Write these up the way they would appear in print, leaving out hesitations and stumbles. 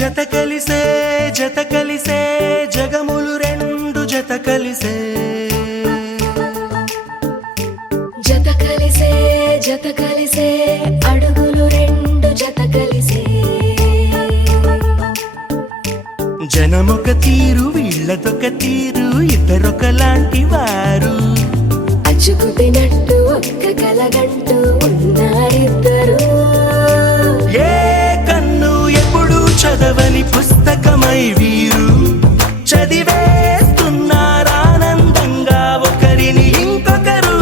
జత కలిసే జగములు రెండు జత కలిసే అడుగులు రెండు జత కలిసే జనమొక తీరు వీళ్ళదొక తీరు ఇద్దరొకలాంటి వారు అచ్చుకుతినట్టు ఒక్క కలగంటూ ఉన్నారిద్దరు ఏ కన్ను ఎప్పుడు చదవని పుస్తకమై వీరు చదివేస్తున్నారానందంగా ఒకరిని ఇంకొకరు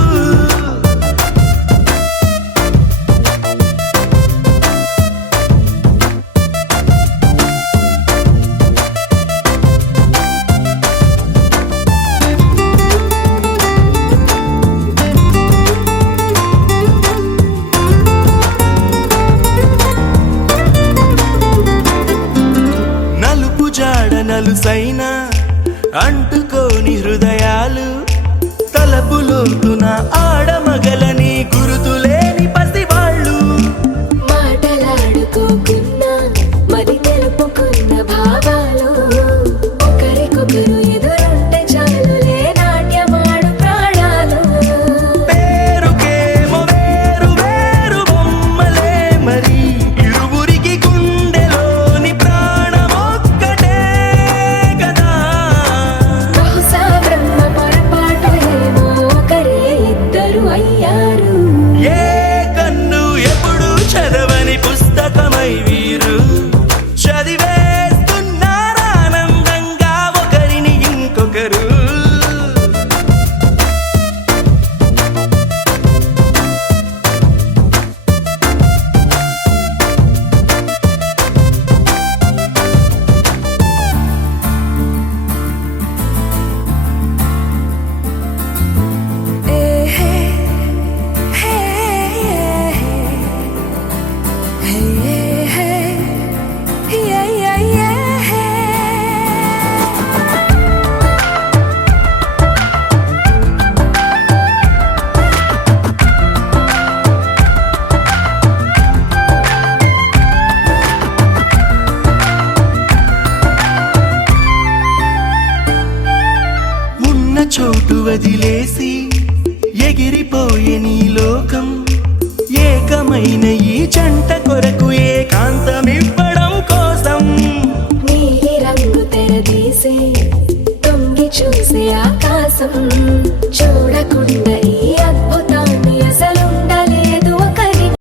నలుసైన అంటుకోని హృదయాలు తలపులోతున ఆడమగలని గురుతులేని పసివాళ్ళు మాటలాడుకోకున్నా మరి తెలుపుకున్న భావాలు ఒకరికొకరు ఎదురుంటే చాలులే నాట్యమాడు ప్రాణాలు పేరుకేమో వేరు వేరు బొమ్మలే మరి ఇరువురికి గుండెలోని ప్రాణమొక్కటే కదా బహుశా బ్రహ్మ పొరపాటు ఏమో ఒకరే ఇద్దరు అయ్యారు ఏ కన్ను ఎప్పుడు చదవని పుస్తకమై వీరు చదివేస్తున్నారానందంగా ఒకరిని ఇంకొకరు చోటు వదిలేసి ఎగిరిపోయే నీ లోకం ఏకమైన ఈ జంట కొరకు ఏకాంతమివ్వడం కోసం నీలి రంగు తెరదీసే తొంగి చూసే ఆకాశం చూడకుండా